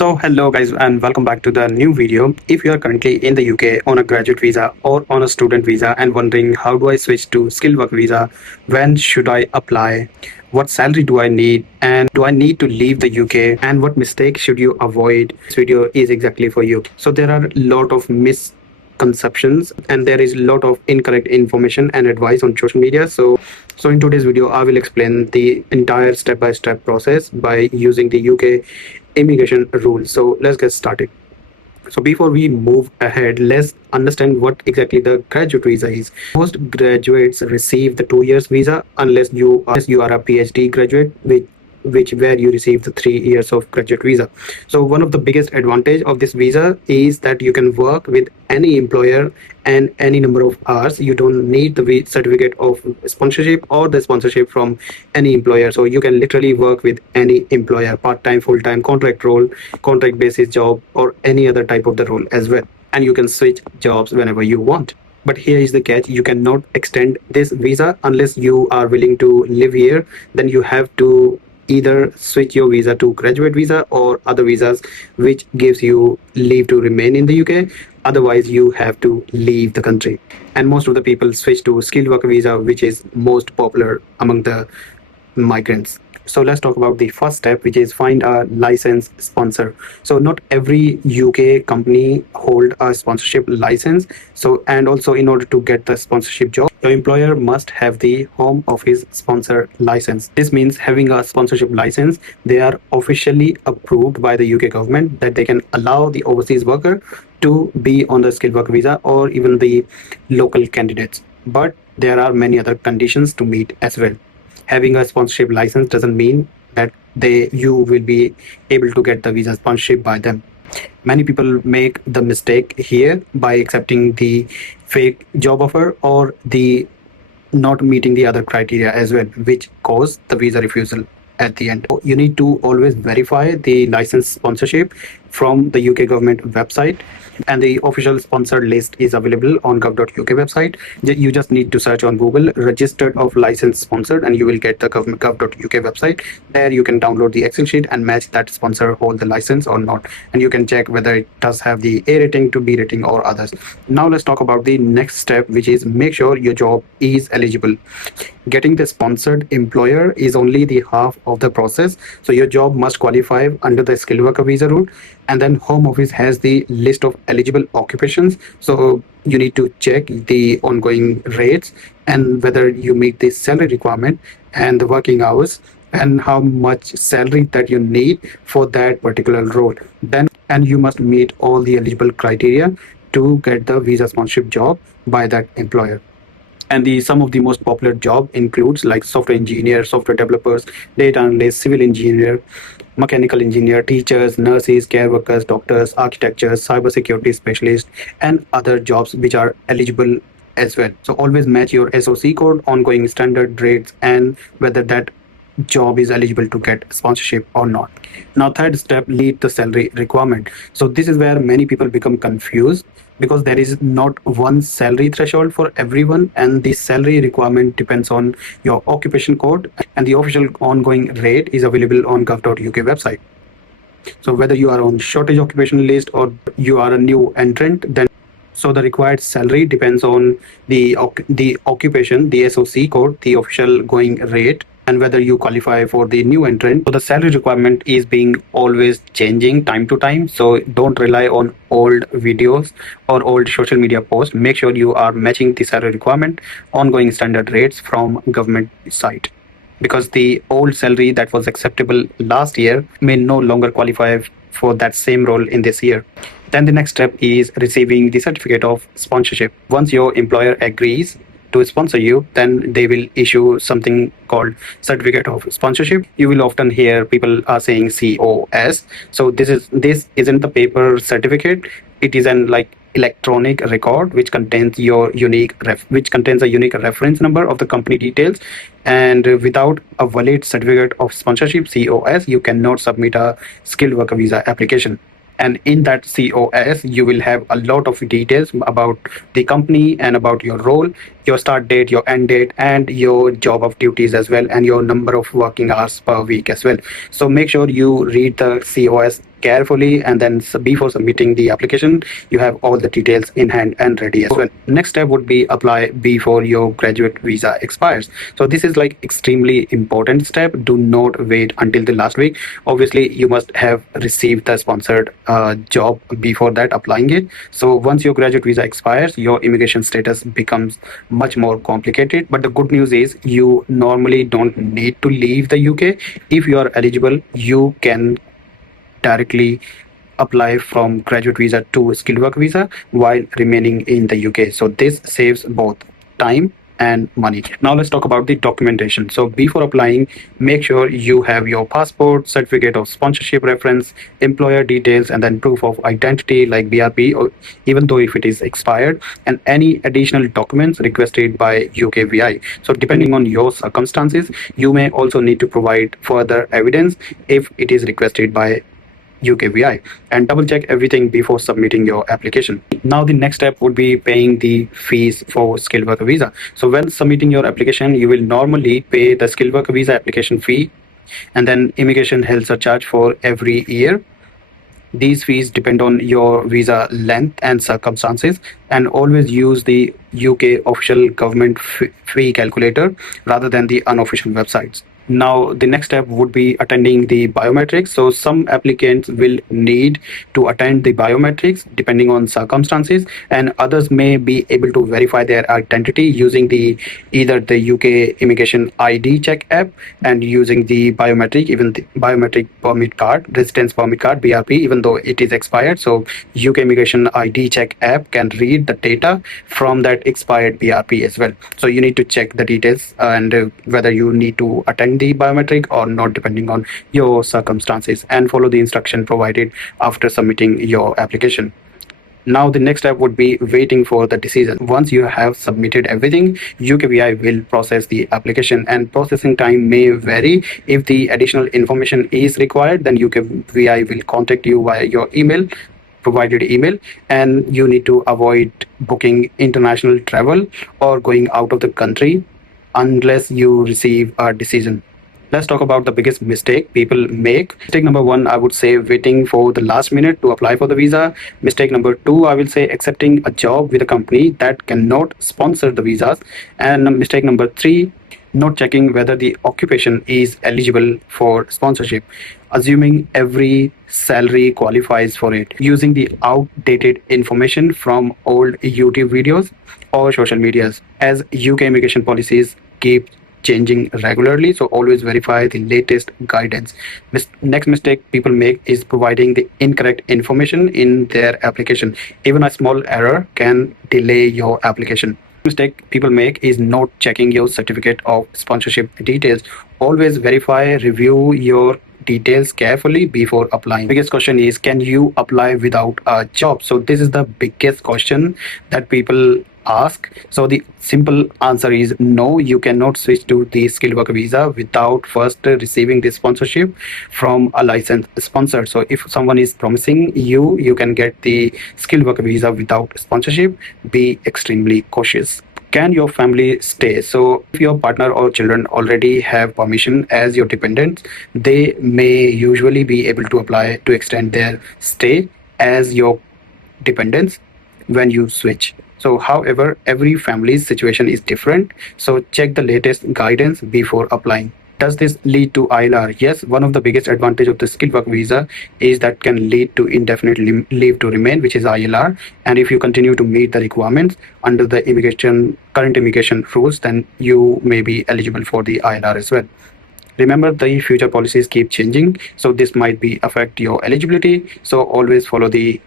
So hello guys and welcome back to the new video. If you are currently in the UK on a graduate visa or on a student visa and wondering how do I switch to skilled work visa, when should I apply, what salary do I need, and do I need to leave the UK, and what mistakes should you avoid, this video is exactly for you. So there are a lot of misconceptions and there is a lot of incorrect information and advice on social media. So in today's video I will explain the entire step-by-step process by using the UK immigration rules. So let's get started. So before we move ahead, let's understand what exactly the graduate visa is. Most graduates receive the 2 years visa unless you are a PhD graduate, which where you receive the 3 years of graduate visa. So one of the biggest advantage of this visa is that you can work with any employer and any number of hours. You don't need the certificate of sponsorship or the sponsorship from any employer. So you can literally work with any employer, part-time, full-time, contract role, contract basis job, or any other type of the role as well. And you can switch jobs whenever you want. But here is the catch: you cannot extend this visa unless you are willing to live here. Then you have to either switch your visa to graduate visa or other visas which gives you leave to remain in the UK. Otherwise you have to leave the country, and most of the people switch to skilled worker visa, which is most popular among the migrants. So let's talk about the first step, which is find a licensed sponsor. So not every UK company hold a sponsorship license. So and also in order to get the sponsorship job, your employer must have the Home Office sponsor license. This means having a sponsorship license, they are officially approved by the UK government that they can allow the overseas worker to be on the skilled worker visa or even the local candidates. But there are many other conditions to meet as well. Having a sponsorship license doesn't mean that you will be able to get the visa sponsorship by them. Many people make the mistake here by accepting the fake job offer or the not meeting the other criteria as well, which cause the visa refusal at the end. You need to always verify the license sponsorship from the UK government website, and the official sponsored list is available on gov.uk website. You just need to search on Google registered of license sponsored and you will get the gov.uk website. There you can download the Excel sheet and match that sponsor hold the license or not, and you can check whether it does have the A rating to B rating or others. Now let's talk about the next step, which is make sure your job is eligible. Getting the sponsored employer is only the half of the process. So your job must qualify under the skilled worker visa route, and then Home Office has the list of eligible occupations. So you need to check the ongoing rates and whether you meet the salary requirement and the working hours and how much salary that you need for that particular role. And you must meet all the eligible criteria to get the visa sponsorship job by that employer. And some of the most popular job includes like software engineer, software developers, data analyst, civil engineer, mechanical engineer, teachers, nurses, care workers, doctors, architects, cybersecurity specialists, and other jobs which are eligible as well. So always match your SOC code, ongoing standard rates, and whether that job is eligible to get sponsorship or not. Now third step, lead the salary requirement. So this is where many people become confused because there is not one salary threshold for everyone, and the salary requirement depends on your occupation code, and the official ongoing rate is available on gov.uk website. So whether you are on shortage occupation list or you are a new entrant, then so the required salary depends on the occupation, the SOC code, the official going rate, and whether you qualify for the new entrant. So the salary requirement is being always changing time to time. So don't rely on old videos or old social media posts. Make sure you are matching the salary requirement, ongoing standard rates from government site, because the old salary that was acceptable last year may no longer qualify for that same role in this year. Then the next step is receiving the certificate of sponsorship. Once your employer agrees to sponsor you, then they will issue something called certificate of sponsorship. You will often hear people are saying COS. So this isn't the paper certificate. It is an like electronic record which contains a unique reference number of the company details, and without a valid certificate of sponsorship COS you cannot submit a skilled worker visa application. And in that COS you will have a lot of details about the company and about your role, your start date, your end date, and your job of duties as well, and your number of working hours per week as well. So make sure you read the COS carefully, and then before submitting the application, you have all the details in hand and ready as well. Next step would be apply before your graduate visa expires. So this is like extremely important step. Do not wait until the last week. Obviously, you must have received the sponsored job before that applying it. So once your graduate visa expires, your immigration status becomes much more complicated. But the good news is you normally don't need to leave the UK. If you are eligible, you can directly apply from graduate visa to skilled work visa while remaining in the UK. So this saves both time and money. Now let's talk about the documentation. So before applying, make sure you have your passport, certificate of sponsorship reference, employer details, and then proof of identity like BRP, or even though if it is expired, and any additional documents requested by UKVI. So depending on your circumstances, you may also need to provide further evidence if it is requested by UKVI, and double check everything before submitting your application. Now the next step would be paying the fees for skilled worker visa. So when submitting your application, you will normally pay the skilled worker visa application fee and then immigration health surcharge for every year. These fees depend on your visa length and circumstances, and always use the UK official government fee calculator rather than the unofficial websites. Now, the next step would be attending the biometrics. So, some applicants will need to attend the biometrics depending on circumstances, and others may be able to verify their identity using the either the UK immigration ID check app and using the biometric, even the biometric permit card, residence permit card (BRP), even though it is expired. So, UK immigration ID check app can read the data from that expired BRP as well. So, you need to check the details and whether you need to attend the biometric or not depending on your circumstances, and follow the instruction provided after submitting your application. Now the next step would be waiting for the decision. Once you have submitted everything, UKVI will process the application, and processing time may vary. If the additional information is required, then UKVI will contact you via your email, provided email, and you need to avoid booking international travel or going out of the country unless you receive a decision. Let's talk about the biggest mistake people make. Mistake number one, I would say waiting for the last minute to apply for the visa. Mistake number two, I will say accepting a job with a company that cannot sponsor the visas. And mistake number three, not checking whether the occupation is eligible for sponsorship, assuming every salary qualifies for it, using the outdated information from old YouTube videos or social medias, as UK immigration policies keep changing regularly, so always verify the latest guidance. Next mistake people make is providing the incorrect information in their application. Even a small error can delay your application. Mistake people make is not checking your certificate of sponsorship details. Always verify, review your details carefully before applying. Biggest question is, can you apply without a job? So this is the biggest question that people ask. So the simple answer is no, you cannot switch to the skilled worker visa without first receiving the sponsorship from a licensed sponsor. So if someone is promising you can get the skilled worker visa without sponsorship, be extremely cautious. Can your family stay? So if your partner or children already have permission as your dependents, they may usually be able to apply to extend their stay as your dependents when you switch. So however, every family's situation is different, so check the latest guidance before applying. Does this lead to ILR? Yes, one of the biggest advantage of the skilled work visa is that can lead to indefinite leave to remain, which is ILR. And if you continue to meet the requirements under the current immigration rules, then you may be eligible for the ILR as well. Remember, the future policies keep changing, so this might be affect your eligibility. So always follow the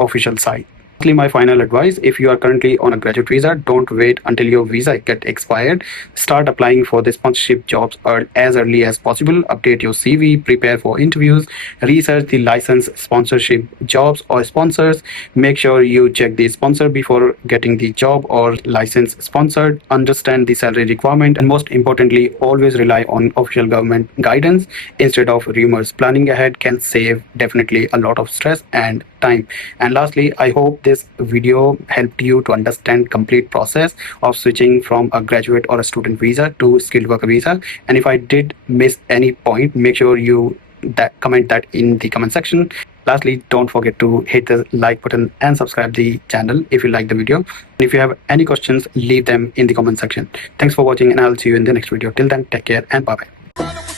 official site. Lastly, my final advice, if you are currently on a graduate visa, don't wait until your visa get expired. Start applying for the sponsorship jobs as early as possible. Update your CV, prepare for interviews, research the license sponsorship jobs or sponsors. Make sure you check the sponsor before getting the job or license sponsored. Understand the salary requirement, and most importantly, always rely on official government guidance instead of rumors. Planning ahead can save definitely a lot of stress and time. And lastly, I hope this video helped you to understand complete process of switching from a graduate or a student visa to skilled worker visa. And if I did miss any point, make sure you comment that in the comment section. Lastly, don't forget to hit the like button and subscribe the channel if you like the video. And if you have any questions, leave them in the comment section. Thanks for watching, and I'll see you in the next video. Till then, take care and bye bye.